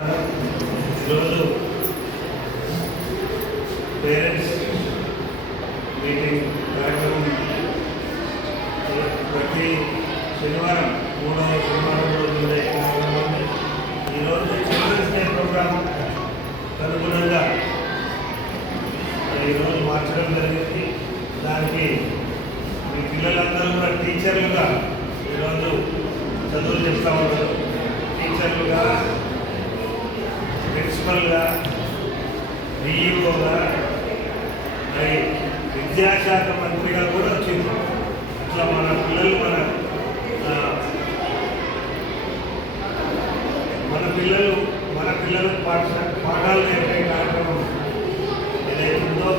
ఈరోజు parents meeting కార్యక్రమం ప్రతి శనివారం మూడవ శనివారం రోజు ఉండే కార్యక్రమాన్ని ఈరోజు చిల్డ్రన్స్ డే ప్రోగ్రాం అనుగుణంగా ఈరోజు మార్చడం జరిగింది. దానికి మీ పిల్లలందరూ కూడా టీచర్లుగా ఈరోజు చదువులు చెప్తా ఉన్నారు. టీచర్లుగా, ప్రిన్సిపల్గా, డిఈఓగా, మరి విద్యాశాఖ మంత్రిగా కూడా వచ్చింది. అట్లా మన పిల్లలు మన పిల్లలకు పాఠాలు నేర్పే కార్యక్రమం ఏదైతుందో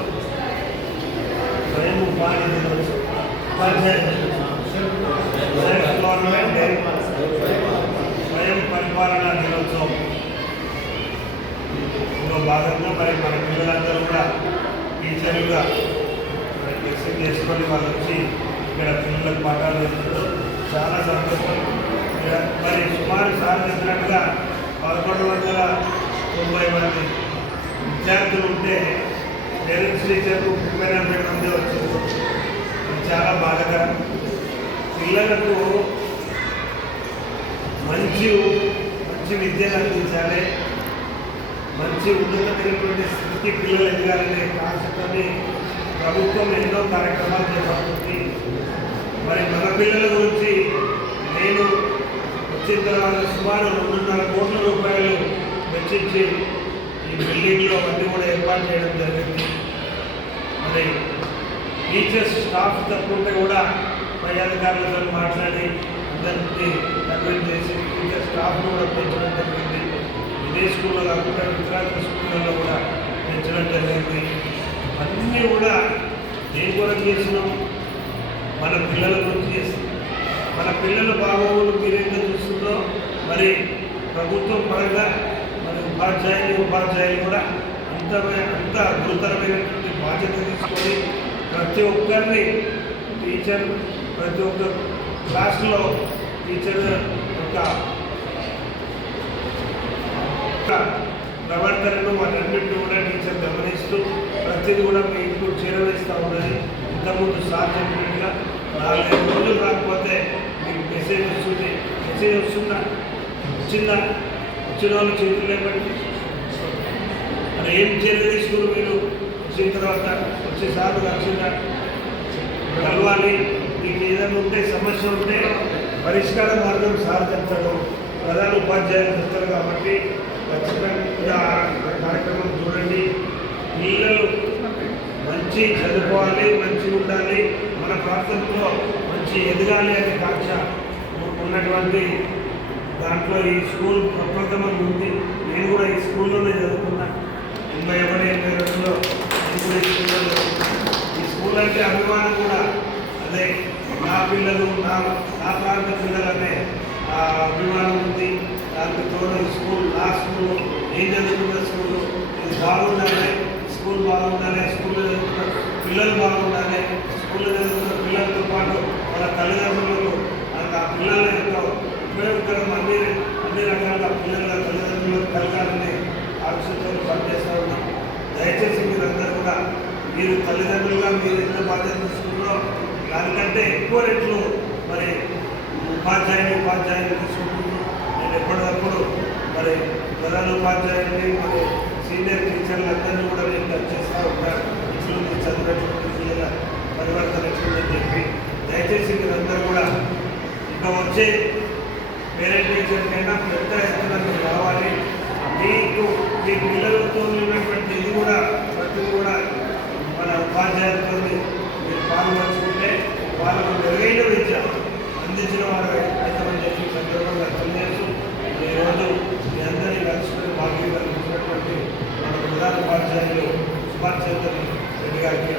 స్వయం ఉపాధి గవర్నమెంట్ స్వయం పరిపాలనా దినోత్సవం భాగంగా మరి మన పిల్లలందరూ కూడా టీచర్లుగా ఎక్సెప్ట్ చేసుకొని వాళ్ళు వచ్చి ఇక్కడ పిల్లలకు పాఠాలు నేర్పుతారు. చాలా సంతోషం. మరి సుమారు సార్ చెప్పినట్టుగా 1190 మంది విద్యార్థులు ఉంటే పేరెంట్స్ టీచర్కు 30 మంది వచ్చింది. చాలా బాధాకరం. పిల్లలకు మంచి విద్యను అందించాలి, మంచి ఉన్నతమైనటువంటి స్థితికి పిల్లలు ఎదగాలనే కాన్సెప్ట్ని ప్రభుత్వం ఎన్నో కార్యక్రమాలు చేపడుతుంది. మరి మన పిల్లల గురించి నేను వచ్చిన తర్వాత సుమారు 2.5 కోట్ల రూపాయలు వెచ్చించి ఈ బిల్డింగ్లో అన్నీ కూడా ఏర్పాటు చేయడం జరిగింది. మరి టీచర్స్ స్టాఫ్ తప్పుంటే కూడా పై అధికారులతో మాట్లాడి అందరికీ కన్వెన్స్ చేసి టీచర్ స్టాఫ్ను కూడా పెంచడం జరిగింది. ఇదే స్కూల్లో కాకుండా ఇతర స్కూళ్ళల్లో కూడా పెంచడం జరిగింది. అన్నీ కూడా దేని కొరకు చేసినాం? మన పిల్లల గురించి చేస్తున్నాం. మన పిల్లల బాగోగులు మీరేంటో చూస్తుందో మరి ప్రభుత్వం పరంగా మన ఉపాధ్యాయులు కూడా అంత గురుతరమైనటువంటి బాధ్యత తీసుకొని ప్రతి ఒక్కరిని టీచర్ ప్రతి ఒక్క క్లాస్లో టీచర్ యొక్క ప్రవర్తనను వాటన్నింటినీ కూడా టీచర్ గమనిస్తూ ప్రతిదీ కూడా మీ ఇంట్లో చేరవేస్తూ ఉన్నది. ఇంతకుముందు సార్ చెప్పినట్టుగా 4-5 రోజులు రాకపోతే మీకు మెసేజ్ వస్తుంది. మెసేజ్ వచ్చిన వాళ్ళు చేతులు లేకపోతే మరి ఏం చర్య తీసుకుని మీరు వచ్చిన తర్వాత వచ్చేసార్లు వచ్చిందా కలవాలి. మీకు ఏదైనా ఉంటే సమస్య ఉంటే పరిష్కార మార్గం సార్ చెప్తాడు, ప్రధాన ఉపాధ్యాయులు చెప్తారు. కాబట్టి ఖచ్చితంగా కార్యక్రమం చూడండి. పిల్లలు మంచి చదువుకోవాలి, మంచిగా ఉండాలి, మన ప్రాంతంలో మంచి ఎదగాలి అనే కాంక్ష ఉన్నటువంటి దాంట్లో ఈ స్కూల్ ప్రప్రథమం ఉంది. నేను కూడా ఈ స్కూల్లోనే చదువుకున్నా. 81-82లో నేను కూడా ఈ స్కూల్లో చదువుకున్నాను. ఈ స్కూల్ అంటే అభిమానం కూడా అదే. నా పిల్లలు నా ప్రాంత పిల్లలు అనే అభిమానం ఉంది. దానికి తోడు స్కూల్, నా స్కూల్, ఏం చదువుకున్న స్కూల్ ఇది బాగుండాలి, స్కూల్ బాగుండాలి, స్కూల్లో చదువుకున్న పిల్లలు బాగుండాలి, స్కూల్లో చదువుకున్న పిల్లలతో పాటు వాళ్ళ తల్లిదండ్రులకు ఆ పిల్లల యొక్క ఉపయోగకరం అన్ని రకాల పిల్లల తల్లిదండ్రులకు కలగాలని ఆలోచనతో పనిచేస్తూ ఉన్నాం. దయచేసి మీరందరూ కూడా మీరు తల్లిదండ్రులుగా మీరు ఎంత బాధ్యత తీసుకున్నారో దానికంటే ఎక్కువ రెట్లు మరి ఉపాధ్యాయులు తీసుకుంటున్నాను. నేను ఎప్పటికప్పుడు మరి ప్రధాన ఉపాధ్యాయుల్ని మరి సీనియర్ టీచర్లు అందరినీ కూడా నేను టచ్ చేస్తూ ఉంటాను. ఇట్లుంది చదివేటువంటి పిల్లల పరివర్తన ఎట్లుందని చెప్పి దయచేసి మీరందరూ కూడా ఇంకా వచ్చే పేరెంట్ టీచర్కైనా పెద్ద ఎత్తున మీరు రావాలి. మీకు మీ పిల్లలతో ఉన్నటువంటి ఇది కూడా ప్రతి కూడా మన ఉపాధ్యాయులతో మీరు పాల్గొంచుకుంటే వాళ్ళకు మెరుగైన విద్య అందించిన వారు అవుతామని చెప్పి సందర్భంగా తెలియజేస్తూ ఈరోజు మీ అందరినీ కలుసుకుని భాగ్యం కలిగించినటువంటి మన ప్రధాన ఉపాధ్యాయులు సుభాష్ చంద్ర రెడ్డి గారికి